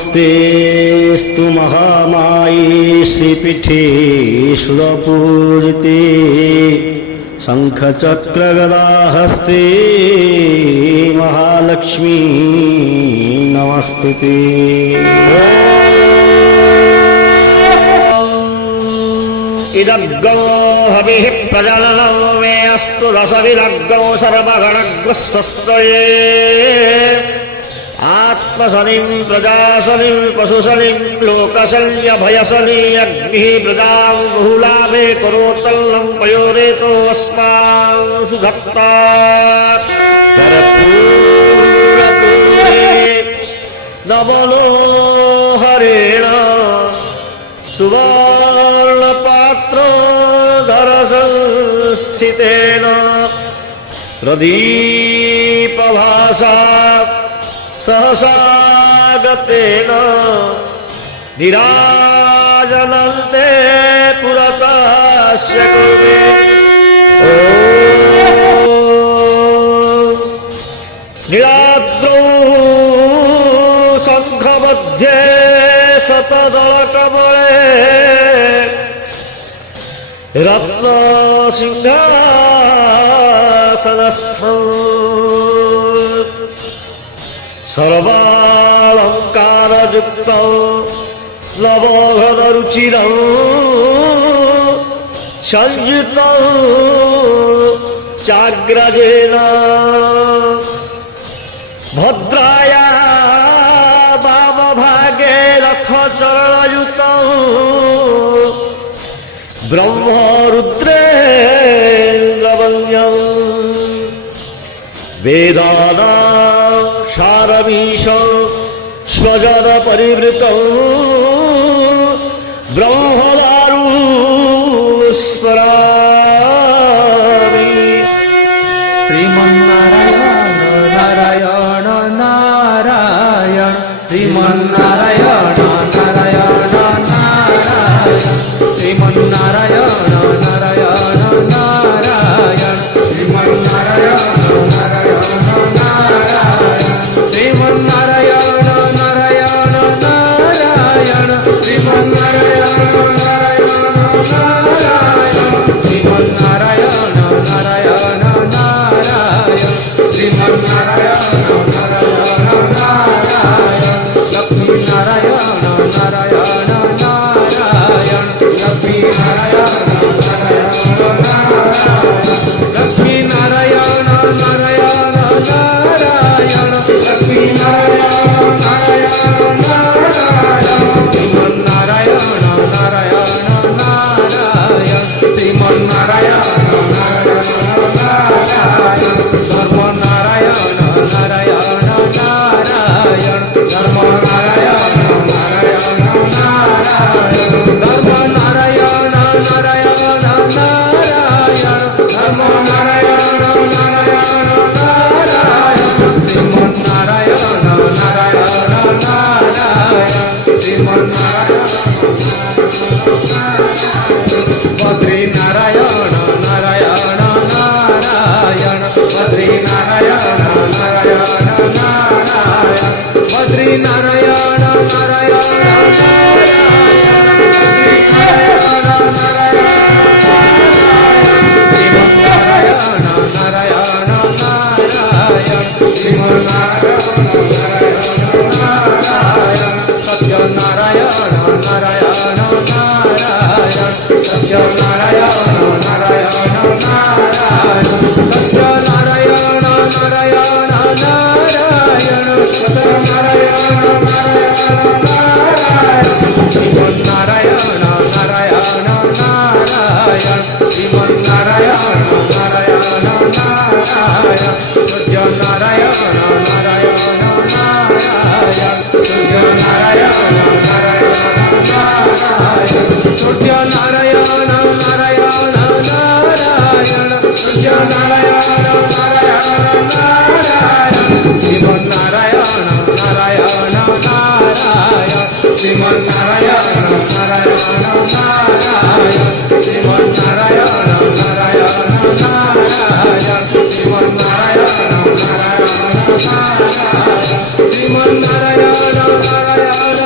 नमस्तेस्तु महामाये श्रीपीठे सुरपूजिते शंखचक्रगदाहस्ते महालक्ष्मी नमस्तुते। इदग्गो हविः प्रजननो मे अस्तु रसविदग्गो सर्वगणग्रस्वस्तये आत्मशनिं प्रजाशनिं पशुशनिं लोकशल्यभयशनि अग्निः प्रजां बहुलाभे करोत्तल्लं पयोरेतो अस्मान् सुधत्ता कर्पूरपूरे नवलोहरेण सुवर्णपात्रोदरसंस्थितेन प्रदीपभासा सहसागतेन निराजनन्ते पुरतस्य कुर्वे। नीलाद्रौ शङ्खमध्ये शतदलकमले रत्नसिंहासनस्थम् सर्वालंकारयुक्तौ नवघनरुचिरौ संयुतौ चाग्रजेन भद्राया वामभागे रथचरणयुतौ ब्रह्मरुद्रेन्द्रवन्द्यौ वेदानां सारमीश स्वजन परिवृतौ ब्रह्मदारु स्मरामि। श्रीमन्नारायण नारायण नारायण श्रीमन्नारायण नारायण नारायण श्रीमन्नारायण नारायण नारायण श्रीमन्नारायण नारायण नारायण श्रीमन्नारायण नारायण नारायण श्रीमन्नारायण नारायण नारायण श्रीमन्नारायण नारायण नारायण श्रीमन्नारायण नारायण नारायण लक्ष्मीनारायण नारायण नारायण लक्ष्मीनारायण नारायण नारायण लक्ष्मीनारायण नारायण नारायण लक्ष्मीनारायण नारायण नारायण श्रीमन्नारायण नारायण नारायण श्रीमन्नारायण नारायण नारायण धर्मनारायण नारायण नारायण धर्मनारायण नारायण नारायण धर्मनारायण नारायण नारायण धर्मनारायण नारायण नारायण श्रीमन्नारायण नारायण नारायण श्रीमन्नारायण बद्रीनारायण नारायण नारायण बद्रीनारायण नारायण नारायण बद्रीनारायण नारायण सत्यनारायण नारायण नारायण सत्यनारायण नारायण नारायण सत्यनारायण नारायण नारायण सत्यनारायण नारायण नारायण श्रीमन्नारायण नारायण नारायण श्रीमन्नारायण नारायण नारायण सत्यनारायण नारायण नारायण सत्यनारायण नारायण नारायण सत्यनारायण नारायण नारायण सत्यनारायण नारायण नारायण श्रीमन्नारायण नारायण नारायण श्रीमन्नारायण नारायण नारायण श्रीमन्नारायण नारायण नारायण श्रीमन्नारायण नारायण नारायण श्रीमन्नारायण नारायण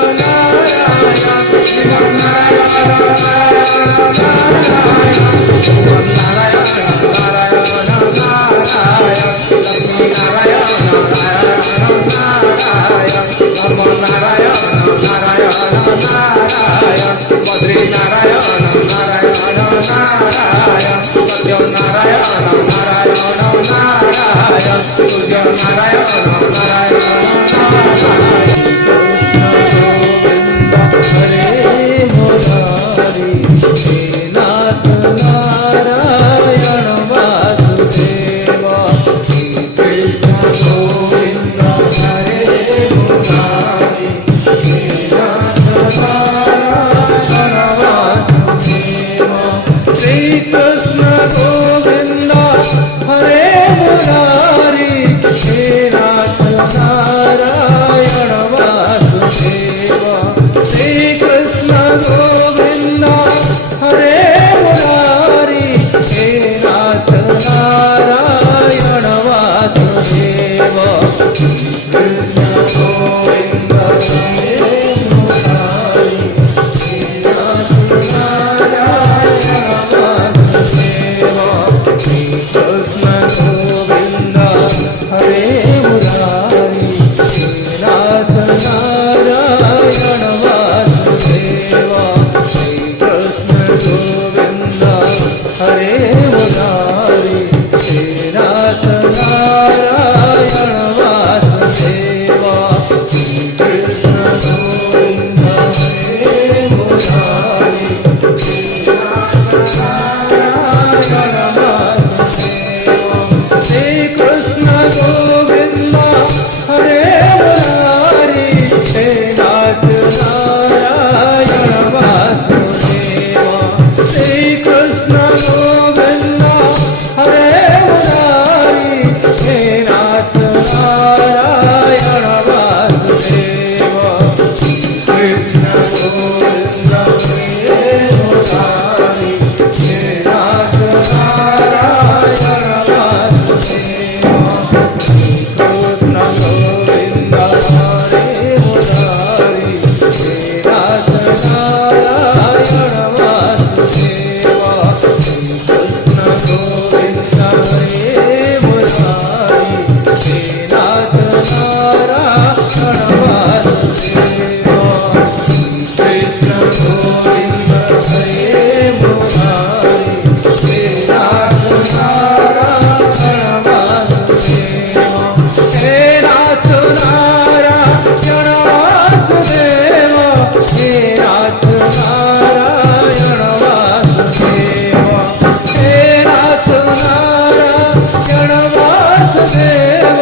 Dev